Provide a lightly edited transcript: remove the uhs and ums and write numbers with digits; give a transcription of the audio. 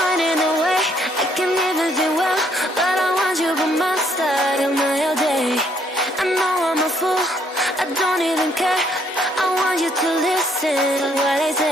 finding a way. I can never do well, but I want you by my side all night, all day. I know I'm a fool, I don't even care. I want you to listen to what I say.